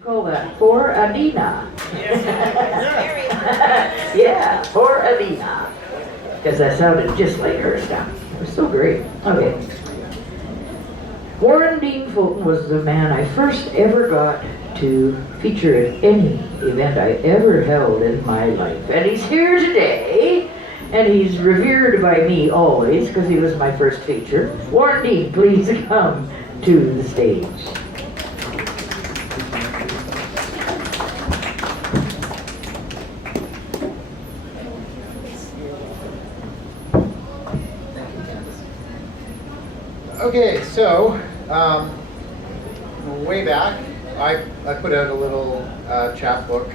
Call that for Adina. Yeah, for Adina. Because that sounded just like her stuff. It was so great. Okay. Warren Dean Fulton was the man I first ever got to feature at any event I ever held in my life. And he's here today, and he's revered by me always because he was my first feature. Warren Dean, please come to the stage. Okay, so way back, I put out a little chapbook.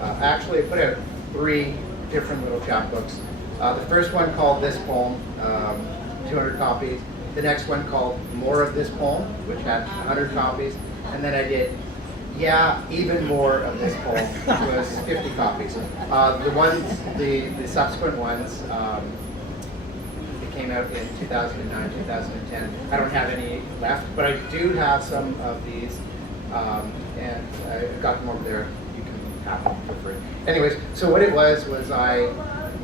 Actually, I put out 3 different little chapbooks. The first one called This Poem, 200 copies. The next one called More of This Poem, which had 100 copies. And then I did, yeah, even more of this poem, which was 50 copies. The subsequent ones, came out in 2009, 2010. I don't have any left, but I do have some of these, and I got them over there. You can have them for free. Anyways, so what it was I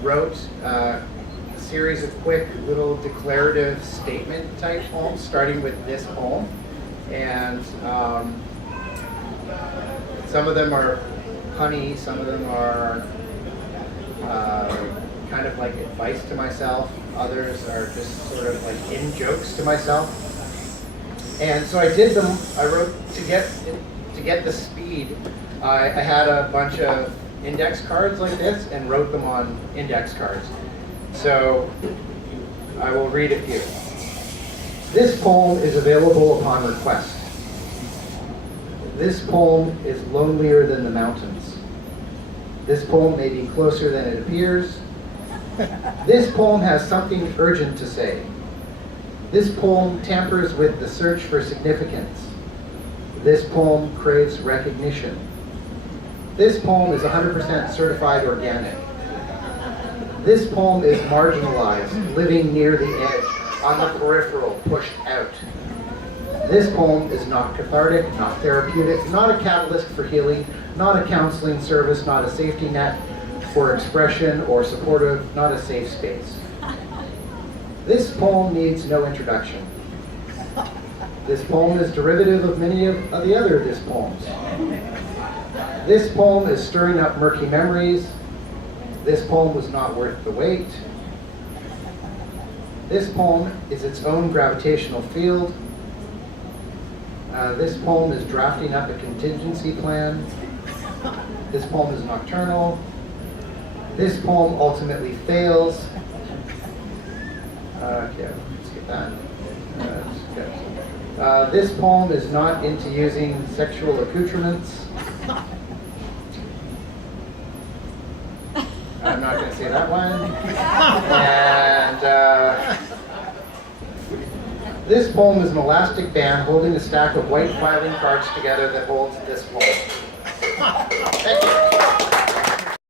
wrote a series of quick little declarative statement type poems, starting with this poem, and some of them are punny, some of them are kind of like advice to myself. Others are just sort of like in jokes to myself. And so I did them. I wrote to get the speed. I had a bunch of index cards like this and wrote them on index cards. So I will read a few. This poem is available upon request. This poem is lonelier than the mountains. This poem may be closer than it appears. This poem has something urgent to say. This poem tampers with the search for significance. This poem craves recognition. This poem is 100% certified organic. This poem is marginalized, living near the edge, on the peripheral, pushed out. This poem is not cathartic, not therapeutic, not a catalyst for healing, not a counseling service, not a safety net for expression or supportive, not a safe space. This poem needs no introduction. This poem is derivative of many of the other this poems. This poem is stirring up murky memories. This poem was not worth the wait. This poem is its own gravitational field. This poem is drafting up a contingency plan. This poem is nocturnal. This poem ultimately fails. Okay, let's get that. This poem is not into using sexual accoutrements. I'm not going to say that one. And this poem is an elastic band holding a stack of white filing cards together that holds this poem. Thank you.